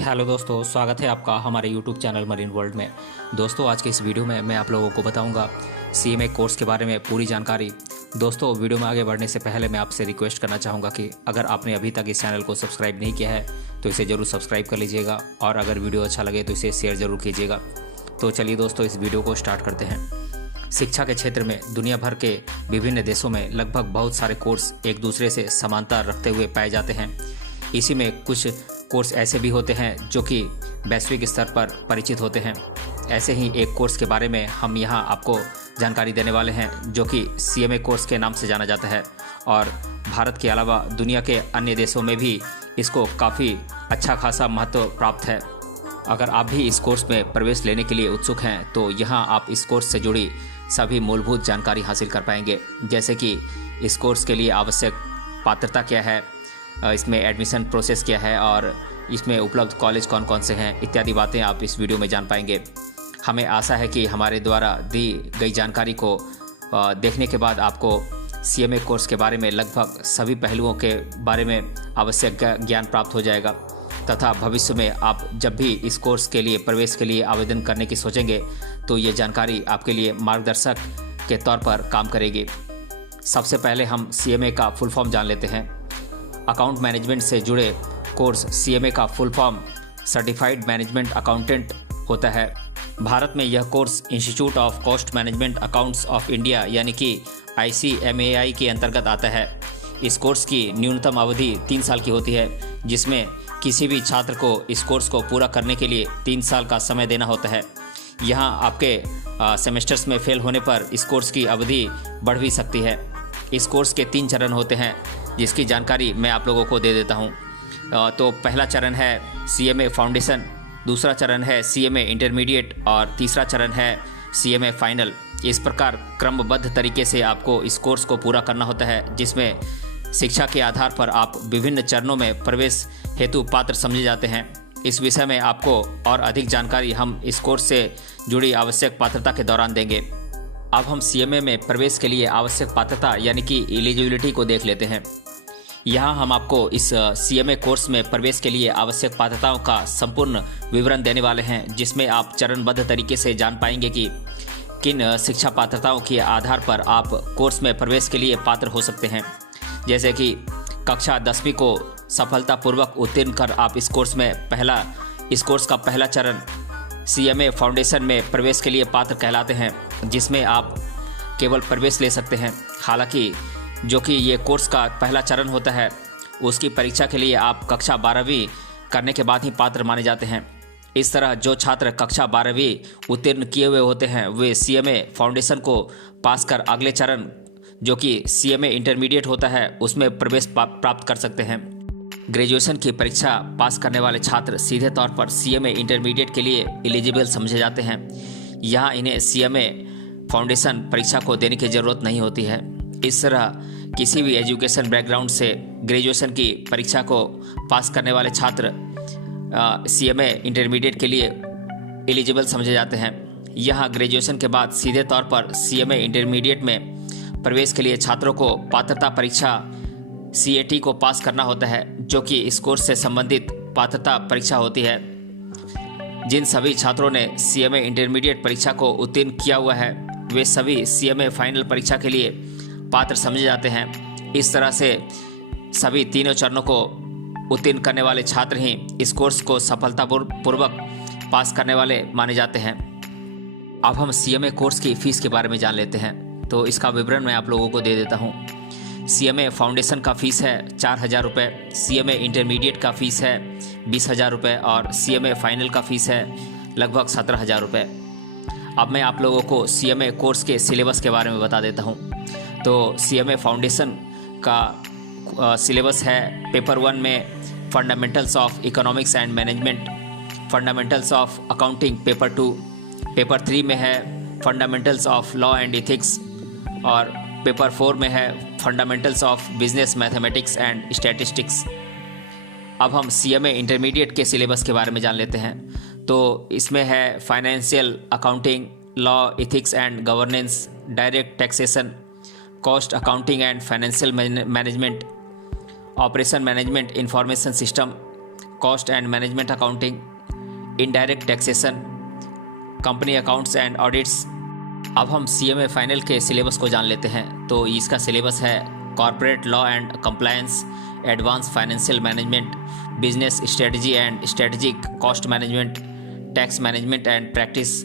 Hello दोस्तों, स्वागत है आपका हमारे यूट्यूब चैनल मरीन वर्ल्ड में। दोस्तों, आज के इस वीडियो में मैं आप लोगों को बताऊंगा सीएमए कोर्स के बारे में पूरी जानकारी। दोस्तों, वीडियो में आगे बढ़ने से पहले मैं आपसे रिक्वेस्ट करना चाहूँगा कि अगर आपने अभी तक इस चैनल को सब्सक्राइब नहीं किया है तो इसे ज़रूर सब्सक्राइब कर लीजिएगा और अगर वीडियो अच्छा लगे तो इसे शेयर ज़रूर कीजिएगा। तो चलिए दोस्तों, इस वीडियो को स्टार्ट करते हैं। शिक्षा के क्षेत्र में दुनिया भर के विभिन्न देशों में लगभग बहुत सारे कोर्स एक दूसरे से समानता रखते हुए पाए जाते हैं। इसी में कुछ कोर्स ऐसे भी होते हैं जो कि वैश्विक स्तर पर परिचित होते हैं। ऐसे ही एक कोर्स के बारे में हम यहाँ आपको जानकारी देने वाले हैं जो कि सीएमए कोर्स के नाम से जाना जाता है और भारत के अलावा दुनिया के अन्य देशों में भी इसको काफ़ी अच्छा खासा महत्व प्राप्त है। अगर आप भी इस कोर्स में प्रवेश लेने के लिए उत्सुक हैं तो यहाँ आप इस कोर्स से जुड़ी सभी मूलभूत जानकारी हासिल कर पाएंगे, जैसे कि इस कोर्स के लिए आवश्यक पात्रता क्या है, इसमें एडमिशन प्रोसेस क्या है और इसमें उपलब्ध कॉलेज कौन कौन से हैं इत्यादि बातें आप इस वीडियो में जान पाएंगे। हमें आशा है कि हमारे द्वारा दी गई जानकारी को देखने के बाद आपको सीएमए कोर्स के बारे में लगभग सभी पहलुओं के बारे में आवश्यक ज्ञान प्राप्त हो जाएगा तथा भविष्य में आप जब भी इस कोर्स के लिए प्रवेश के लिए आवेदन करने की सोचेंगे तो ये जानकारी आपके लिए मार्गदर्शक के तौर पर काम करेगी। सबसे पहले हम सीएमए का फुल फॉर्म जान लेते हैं। अकाउंट मैनेजमेंट से जुड़े कोर्स सीएमए का full form certified management accountant होता है। भारत में यह course institute of cost management accounts of India यानी कि ICMAI के अंतर्गत आता है। इस कोर्स की न्यूनतम अवधि 3 साल की होती है, जिसमें किसी भी छात्र को इस कोर्स को पूरा करने के लिए 3 साल का समय देना होता है। यहाँ आपके सेमेस्टर्स में फेल होने पर इस कोर्स की अवधि बढ़ भी सकती है। इस कोर्स के 3 चरण होते हैं, जिसकी जानकारी मैं आप लोगों को दे देता हूं। तो पहला चरण है सीएमए फाउंडेशन, दूसरा चरण है सीएमए इंटरमीडिएट और तीसरा चरण है सीएमए फाइनल। इस प्रकार क्रमबद्ध तरीके से आपको इस कोर्स को पूरा करना होता है, जिसमें शिक्षा के आधार पर आप विभिन्न चरणों में प्रवेश हेतु पात्र समझे जाते हैं। इस विषय में आपको और अधिक जानकारी हम इस कोर्स से जुड़ी आवश्यक पात्रता के दौरान देंगे। अब हम सीएमए में प्रवेश के लिए आवश्यक पात्रता यानी कि एलिजिबिलिटी को देख लेते हैं। यहाँ हम आपको इस सीएमए कोर्स में प्रवेश के लिए आवश्यक पात्रताओं का संपूर्ण विवरण देने वाले हैं, जिसमें आप चरणबद्ध तरीके से जान पाएंगे कि किन शिक्षा पात्रताओं के आधार पर आप कोर्स में प्रवेश के लिए पात्र हो सकते हैं। जैसे कि कक्षा 10वीं को सफलतापूर्वक उत्तीर्ण कर आप इस कोर्स का पहला चरण सीएमए फाउंडेशन में प्रवेश के लिए पात्र कहलाते हैं, जिसमें आप केवल प्रवेश ले सकते हैं। हालांकि जो कि ये कोर्स का पहला चरण होता है, उसकी परीक्षा के लिए आप कक्षा 12वीं करने के बाद ही पात्र माने जाते हैं। इस तरह जो छात्र कक्षा 12वीं उत्तीर्ण किए हुए होते हैं वे सीएमए फाउंडेशन को पास कर अगले चरण जो कि सीएमए इंटरमीडिएट होता है उसमें प्रवेश प्राप्त कर सकते हैं। ग्रेजुएशन की परीक्षा पास करने वाले छात्र सीधे तौर पर सीएमए इंटरमीडिएट के लिए एलिजिबल समझे जाते हैं। यहाँ इन्हें सीएमए फाउंडेशन परीक्षा को देने की ज़रूरत नहीं होती है। इस तरह किसी भी एजुकेशन बैकग्राउंड से ग्रेजुएशन की परीक्षा को पास करने वाले छात्र सीएमए इंटरमीडिएट के लिए एलिजिबल समझे जाते हैं। यहाँ ग्रेजुएशन के बाद सीधे तौर पर सीएमए इंटरमीडिएट में प्रवेश के लिए छात्रों को पात्रता परीक्षा CAT को पास करना होता है, जो कि इस कोर्स से संबंधित पात्रता परीक्षा होती है। जिन सभी छात्रों ने सीएमए इंटरमीडिएट परीक्षा को उत्तीर्ण किया हुआ है वे सभी सीएमए फाइनल परीक्षा के लिए पात्र समझे जाते हैं। इस तरह से सभी तीनों चरणों को उत्तीर्ण करने वाले छात्र ही इस कोर्स को सफलतापूर्वक पास करने वाले माने जाते हैं। अब हम सीएमए कोर्स की फ़ीस के बारे में जान लेते हैं, तो इसका विवरण मैं आप लोगों को दे देता हूँ। सीएमए फाउंडेशन का फ़ीस है 4,000 रुपये, सीएमए इंटरमीडिएट का फ़ीस है 20,000 रुपये और सीएमए फाइनल का फ़ीस है लगभग 17,000 रुपये। अब मैं आप लोगों को सीएमए कोर्स के सिलेबस के बारे में बता देता हूँ। तो सीएमए फाउंडेशन का सिलेबस है पेपर 1 में fundamentals of economics and management, fundamentals of accounting paper 2, paper 3 में है fundamentals of law and ethics और पेपर 4 में है fundamentals of business mathematics and statistics. अब हम सीएमए इंटरमीडिएट के सिलेबस के बारे में जान लेते हैं। तो इसमें है financial accounting, law, ethics and governance, direct taxation, cost accounting and financial management, operation management information system, cost and management accounting, indirect taxation, company accounts and audits. अब हम CMA फाइनल के सिलेबस को जान लेते हैं। तो इसका सिलेबस है corporate law and compliance, advance financial management, business strategy and strategic cost management, tax management and practice,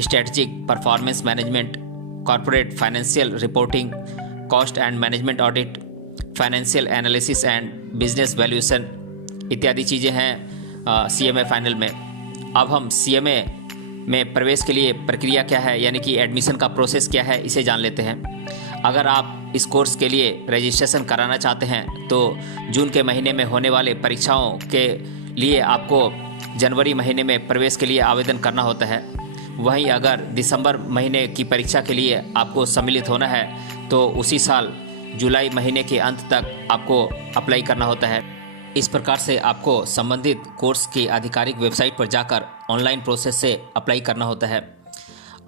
strategic performance management, corporate financial reporting, cost and management audit, financial analysis and business valuation इत्यादि चीज़ें हैं CMA final में। अब हम CMA में प्रवेश के लिए प्रक्रिया क्या है, यानी कि एडमिशन का प्रोसेस क्या है, इसे जान लेते हैं। अगर आप इस कोर्स के लिए रजिस्ट्रेशन कराना चाहते हैं तो जून के महीने में होने वाले परीक्षाओं के लिए आपको जनवरी महीने में प्रवेश के लिए आवेदन करना होता है। वहीं अगर दिसंबर महीने की परीक्षा के लिए आपको सम्मिलित होना है तो उसी साल जुलाई महीने के अंत तक आपको अप्लाई करना होता है। इस प्रकार से आपको संबंधित कोर्स की आधिकारिक वेबसाइट पर जाकर ऑनलाइन प्रोसेस से अप्लाई करना होता है।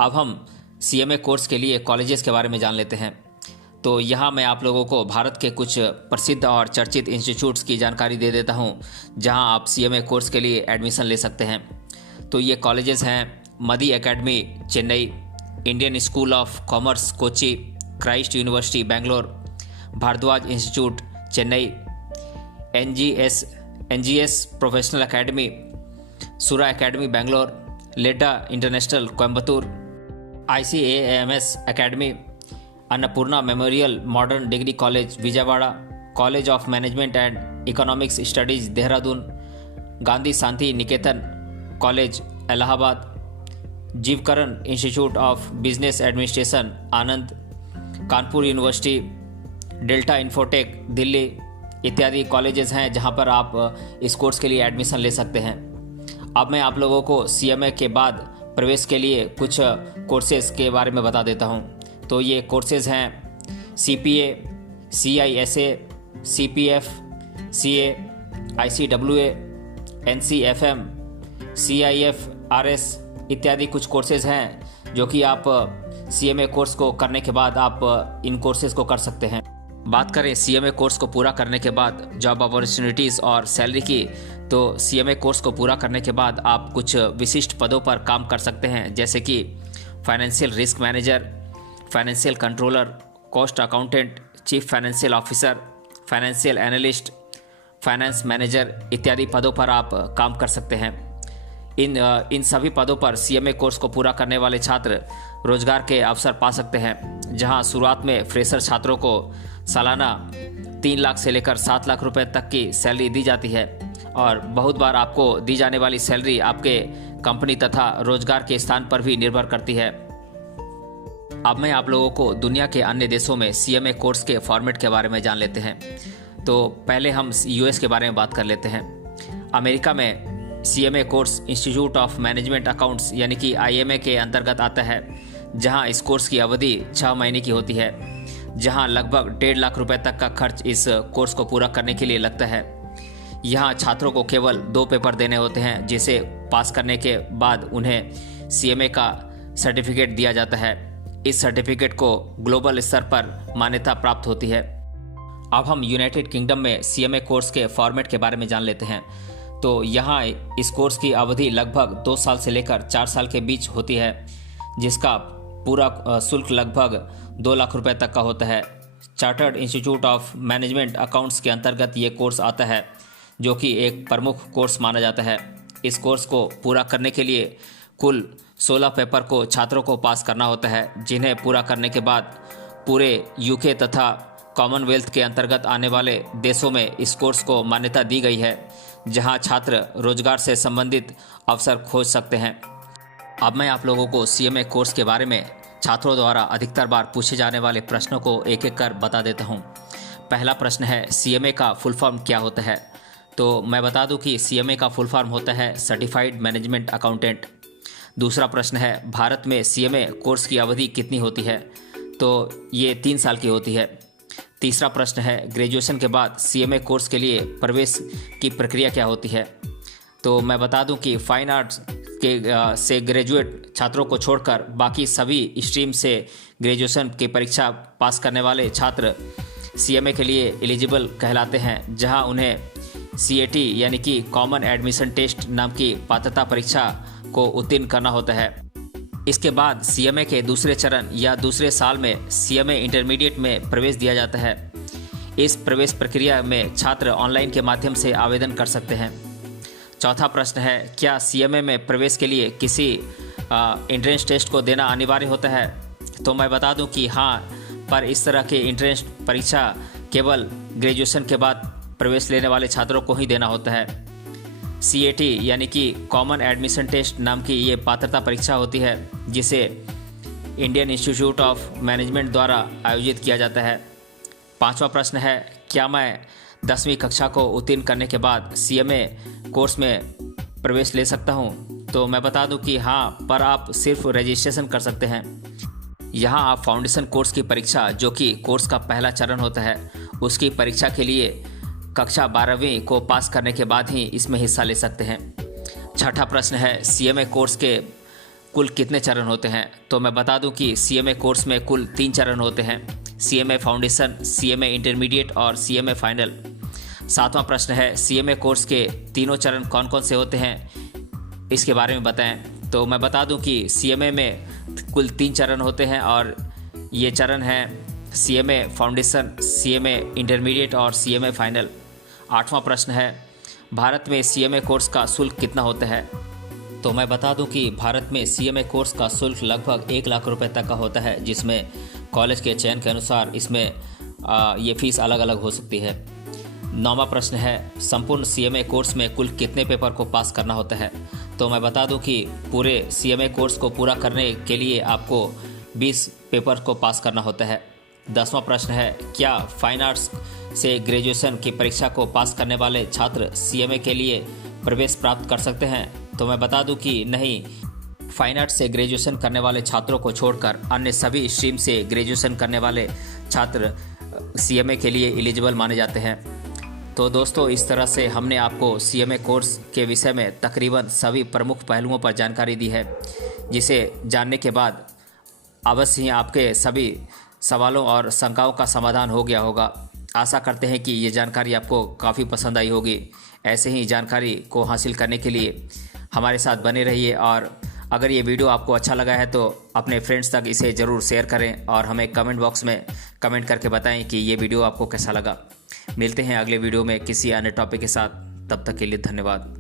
अब हम CMA कोर्स के लिए कॉलेजेस के बारे में जान लेते हैं। तो यहाँ मैं आप लोगों को भारत के कुछ प्रसिद्ध और चर्चित इंस्टीट्यूट्स की जानकारी दे देता हूँ जहाँ आप CMA कोर्स के लिए एडमिशन ले सकते हैं। तो ये कॉलेजेस हैं Madi academy Chennai, Indian school of commerce Kochi, Christ university Bangalore, Bharadwaj institute Chennai, NGS professional academy, Sura academy Bangalore, Leta international Coimbatore, ICAMS academy, Annapurna memorial modern degree college Vijayawada, college of management and economics studies Dehradun, Gandhi Shanti Niketan college Allahabad, Jeevakaran institute of business administration Anand, Kanpur university, Delta Infotech Delhi इत्यादि colleges हैं जहां पर आप इस course के लिए admission ले सकते हैं। अब मैं आप लोगों को CMA के बाद प्रवेश के लिए कुछ कोर्सेज के बारे में बता देता हूं। तो ये कोर्सेज हैं CPA, CISA, CPF, CA, ICWA, NCFM, CIFRS इत्यादि कुछ कोर्सेज हैं जो कि आप CMA कोर्स को करने के बाद आप इन कोर्सेज को कर सकते हैं। बात करें CMA कोर्स को पूरा करने के बाद जॉब अपॉर्चुनिटीज़ और सैलरी की, तो CMA कोर्स को पूरा करने के बाद आप कुछ विशिष्ट पदों पर काम कर सकते हैं, जैसे कि financial risk manager, financial controller, cost accountant, chief financial officer, financial analyst, finance manager इत्यादि पदों पर आप काम कर सकते हैं। इन सभी पदों पर CMA कोर्स को पूरा करने वाले छात्र रोजगार के अवसर पा सकते हैं, जहां शुरुआत में फ्रेशर छात्रों को सालाना 3 लाख से लेकर 7 लाख रुपए तक की सैलरी दी जाती है और बहुत बार आपको दी जाने वाली सैलरी आपके कंपनी तथा रोजगार के स्थान पर भी निर्भर करती है। अब मैं आप लोगों को दुनिया के अन्य देशों में CMA कोर्स के फॉर्मेट के बारे में जान लेते हैं। तो पहले हम US के बारे में बात कर लेते हैं। अमेरिका में CMA course institute of management accounts यानी कि IMA के अंतर्गत आता है, जहां इस कोर्स की अवधि 6 महीने की होती है, जहां लगभग 1.5 लाख रुपए तक का खर्च इस कोर्स को पूरा करने के लिए लगता है। यहां छात्रों को केवल 2 पेपर देने होते हैं, जिसे पास करने के बाद उन्हें CMA का सर्टिफिकेट दिया जाता है। इस सर्टिफिकेट को ग्लोबल स्तर पर मान्यता प्राप्त होती है। अब हम यूनाइटेड किंगडम में CMA कोर्स के फॉर्मेट के बारे में जान लेते हैं। तो यहाँ इस कोर्स की अवधि लगभग 2 साल से लेकर 4 साल के बीच होती है, जिसका पूरा शुल्क लगभग 2 लाख रुपए तक का होता है। Chartered institute of management accounts के अंतर्गत ये कोर्स आता है, जो कि एक प्रमुख कोर्स माना जाता है। इस कोर्स को पूरा करने के लिए कुल 16 पेपर को छात्रों को पास करना होता है, जिन्हें पूरा करने के बाद पूरे UK तथा कॉमनवेल्थ के अंतर्गत आने वाले देशों में इस कोर्स को मान्यता दी गई है, जहां छात्र रोजगार से संबंधित अवसर खोज सकते हैं। अब मैं आप लोगों को CMA कोर्स के बारे में छात्रों द्वारा अधिकतर बार पूछे जाने वाले प्रश्नों को एक एक कर बता देता हूं। पहला प्रश्न है CMA का फुल फॉर्म क्या होता है। तो मैं बता दूं कि CMA का फुल फॉर्म होता है सर्टिफाइड मैनेजमेंट अकाउंटेंट। दूसरा प्रश्न है भारत में CMA कोर्स की अवधि कितनी होती है। तो ये 3 साल की होती है। तीसरा प्रश्न है ग्रेजुएशन के बाद CMA कोर्स के लिए प्रवेश की प्रक्रिया क्या होती है। तो मैं बता दूं कि फाइन आर्ट्स के से ग्रेजुएट छात्रों को छोड़कर बाकी सभी स्ट्रीम से ग्रेजुएशन की परीक्षा पास करने वाले छात्र CMA के लिए एलिजिबल कहलाते हैं, जहां उन्हें CAT यानी कि कॉमन एडमिशन टेस्ट नाम की पात्रता परीक्षा को उत्तीर्ण करना होता है। इसके बाद CMA के दूसरे चरण या दूसरे साल में CMA इंटरमीडिएट में प्रवेश दिया जाता है। इस प्रवेश प्रक्रिया में छात्र ऑनलाइन के माध्यम से आवेदन कर सकते हैं। चौथा प्रश्न है, क्या CMA में प्रवेश के लिए किसी एंट्रेंस टेस्ट को देना अनिवार्य होता है? तो मैं बता दूं कि हाँ, पर इस तरह के एंट्रेंस परीक्षा केवल ग्रेजुएशन के बाद प्रवेश लेने वाले छात्रों को ही देना होता है। CAT यानी कि कॉमन एडमिशन टेस्ट नाम की ये पात्रता परीक्षा होती है, जिसे इंडियन इंस्टीट्यूट ऑफ मैनेजमेंट द्वारा आयोजित किया जाता है। पांचवा प्रश्न है, क्या मैं 10वीं कक्षा को उत्तीर्ण करने के बाद CMA कोर्स में प्रवेश ले सकता हूं? तो मैं बता दूं कि हाँ, पर आप सिर्फ रजिस्ट्रेशन कर सकते हैं। यहाँ आप फाउंडेशन कोर्स की परीक्षा, जो कि कोर्स का पहला चरण होता है, उसकी परीक्षा के लिए कक्षा 12वीं को पास करने के बाद ही इसमें हिस्सा ले सकते हैं। छठा प्रश्न है, CMA कोर्स के कुल कितने चरण होते हैं? तो मैं बता दूं कि CMA कोर्स में कुल 3 चरण होते हैं, CMA फाउंडेशन, CMA इंटरमीडिएट और CMA फाइनल। सातवां प्रश्न है, CMA कोर्स के तीनों चरण कौन कौन से होते हैं, इसके बारे में बताएं। तो मैं बता दूं कि CMA में कुल 3 चरण होते हैं और ये चरण हैं CMA फाउंडेशन, CMA इंटरमीडिएट और CMA फाइनल। आठवां प्रश्न है, भारत में CMA कोर्स का शुल्क कितना होता है? तो मैं बता दूं कि भारत में CMA कोर्स का शुल्क लगभग 1 लाख रुपए तक का होता है, जिसमें कॉलेज के चयन के अनुसार इसमें ये फीस अलग अलग हो सकती है। नौवां प्रश्न है, संपूर्ण CMA कोर्स में कुल कितने पेपर को पास करना होता है? तो मैं बता दूं कि पूरे CMA कोर्स को पूरा करने के लिए आपको 20 पेपर को पास करना होता है। 10वां प्रश्न है, क्या फाइन आर्ट्स से ग्रेजुएशन की परीक्षा को पास करने वाले छात्र CMA के लिए प्रवेश प्राप्त कर सकते हैं? तो मैं बता दूं कि नहीं, फाइन आर्ट्स से ग्रेजुएशन करने वाले छात्रों को छोड़कर अन्य सभी स्ट्रीम से ग्रेजुएशन करने वाले छात्र CMA के लिए एलिजिबल माने जाते हैं। तो दोस्तों, इस तरह से हमने आपको CMA कोर्स के विषय में तकरीबन सभी प्रमुख पहलुओं पर जानकारी दी है, जिसे जानने के बाद अवश्य ही आपके सभी सवालों और शंकाओं का समाधान हो गया होगा। आशा करते हैं कि ये जानकारी आपको काफ़ी पसंद आई होगी। ऐसे ही जानकारी को हासिल करने के लिए हमारे साथ बने रहिए, और अगर ये वीडियो आपको अच्छा लगा है तो अपने फ्रेंड्स तक इसे ज़रूर शेयर करें और हमें कमेंट बॉक्स में कमेंट करके बताएं कि ये वीडियो आपको कैसा लगा। मिलते हैं अगले वीडियो में किसी अन्य टॉपिक के साथ। तब तक के लिए धन्यवाद।